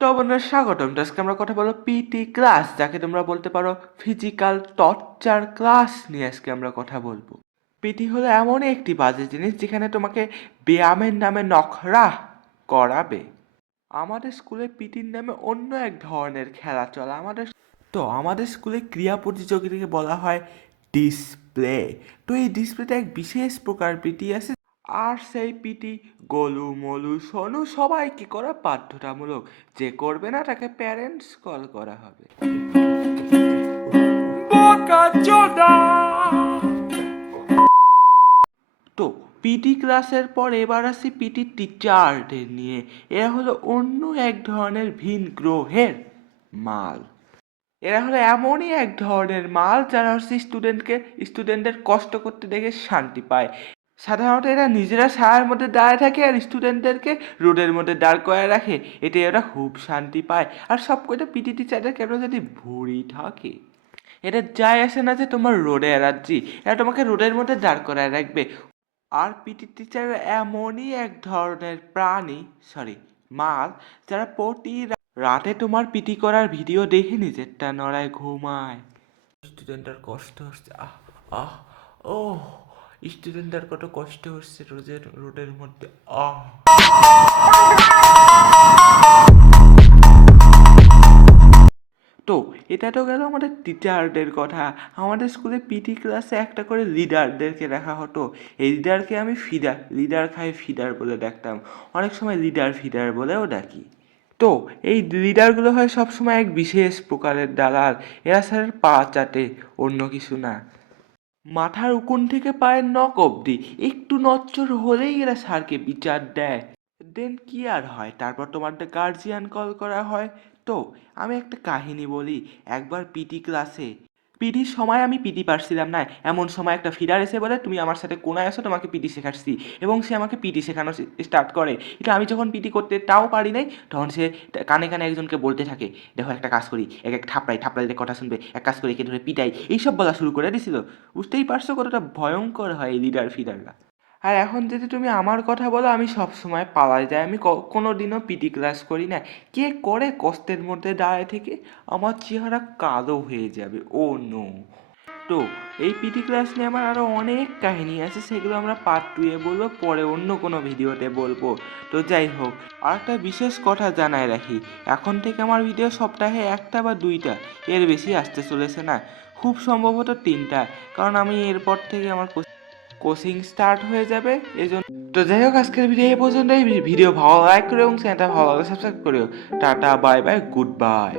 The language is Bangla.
তো বন্ধুরা স্বাগতম। তো আজকে আমরা কথা বলবো পিটি ক্লাস, যাকে তোমরা বলতে পারো ফিজিক্যাল টর্চার ক্লাস নিয়ে আজকে আমরা কথা বলবো। পিটি হলো এমনই একটি বাজে জিনিস যেখানে তোমাকে ব্যায়ামের নামে নখরা করাবে। আমাদের স্কুলে পিটির নামে অন্য এক ধরনের খেলা চলে। আমাদের স্কুলে ক্রীড়া প্রতিযোগিতাকে বলা হয় ডিসপ্লে। তো এই ডিসপ্লেতে এক বিশেষ প্রকার পিটি আছে, আর সেই পিটি গোলু মোলু সোনু সবাইকে করা বাধ্যতামূলক। যে করবে না তাকে প্যারেন্টস কল করা হবে। তো পিটি ক্লাসের পর এবার আসি পিটি টিচারদের নিয়ে। এরা হলো অন্য এক ধরনের ভিন গ্রহের মাল। এরা হলো এমনই এক ধরনের মাল যারা হচ্ছে স্টুডেন্টদের কষ্ট করতে দেখে শান্তি পায়। সাধারণত এরা নিজেরা ছায়ার মধ্যে দাঁড়িয়ে থাকে আর স্টুডেন্টদেরকে রোডের মধ্যে দাঁড় করায় রাখে। এতে ওরা খুব শান্তি পায়। আর সব কয়টা পিটি টিচারদের কেন যদি ভুঁড়ি থাকে, এটা যায় আসে না যে তোমার রোডে এলার্জি, এরা তোমাকে রোডের মধ্যে দাঁড় করায় রাখবে। আর পিটি টিচার এমনই এক ধরনের প্রাণী, মাল, যারা প্রতি রাতে তোমার পিটি করার ভিডিও দেখে নিজেরটা নড়ায় ঘুমায়। স্টুডেন্টটার কষ্ট হচ্ছে, আহ আহ ও স্টুডেন্টটার কত কষ্ট হচ্ছে রোডের মধ্যে, আহ। তো এটা তো গেল আমাদের টিচারদের কথা। আমাদের স্কুলে পিটি ক্লাসে একটা করে লিডারদেরকে রাখা হতো। এই লিডারকে আমি লিডার খাই ফিডার বলে ডাকতাম। অনেক সময় লিডার ফিডার বলেও ডাকি। তো এই লিডারগুলো হয় সবসময় এক বিশেষ প্রকারের দালাল। এরা স্যারের পা চাটে, অন্য কিছু না। মাথার উকুন থেকে পায়ের নখ অবধি একটু নচ্চর হলেই এরা স্যারকে বিচার দেয়। দেন কি আর হয়, তারপর তোমাদের গার্জিয়ান কল করা হয়। তো আমি একটা কাহিনী বলি। একবার পিটি ক্লাসে পিটির সময় আমি পিটি পারছিলাম না, এমন সময় একটা ফিডার এসে বলে, তুমি আমার সাথে কোনায় আসো, তোমাকে পিটি শেখাচ্ছি। এবং সে আমাকে পিটি শেখানো স্টার্ট করে। এটা আমি যখন পিটি করতে তাও পারি নাই, তখন সে কানে কানে একজনকে বলতে থাকে, দেখো একটা কাজ করি, এক থাপড়াইলে কথা শুনবে, এক কাজ করি একে ধরে পিটাই, এইসব বলা শুরু করে দিছিল। বুঝতেই পারছো কতটা ভয়ঙ্কর হয় এই লিডার ফিডাররা। আর এখন যদি তুমি আমার কথা বলো, আমি সব সময় পালাই যাই। আমি কোনো দিনও পিটি ক্লাস করি না। কে করে কষ্টের মধ্যে দাঁড়ায় থেকে আমার চেহারা কালো হয়ে যাবে, ও নো। তো এই পিটি ক্লাস নিয়ে আমার আরও অনেক কাহিনী আছে, সেগুলো আমরা পার্ট 2 এ বলবো, পরে অন্য কোনো ভিডিওতে বলবো। তো যাই হোক, আর একটা বিশেষ কথা জানায় রাখি, এখন থেকে আমার ভিডিও সপ্তাহে একটা বা দুইটা, এর বেশি আসতে চলেছে না। খুব সম্ভবত 3টা, কারণ আমি এরপর থেকে আমার কোচিং স্টার্ট হয়ে যাবে, এজন্য। তো যাই হোক, আজকের ভিডিও এই পর্যন্তই। ভিডিও ভালো লাইক করো এবং চ্যানেলটা ভালো লাগলে সাবস্ক্রাইব করো। Tata, bye bye, good bye.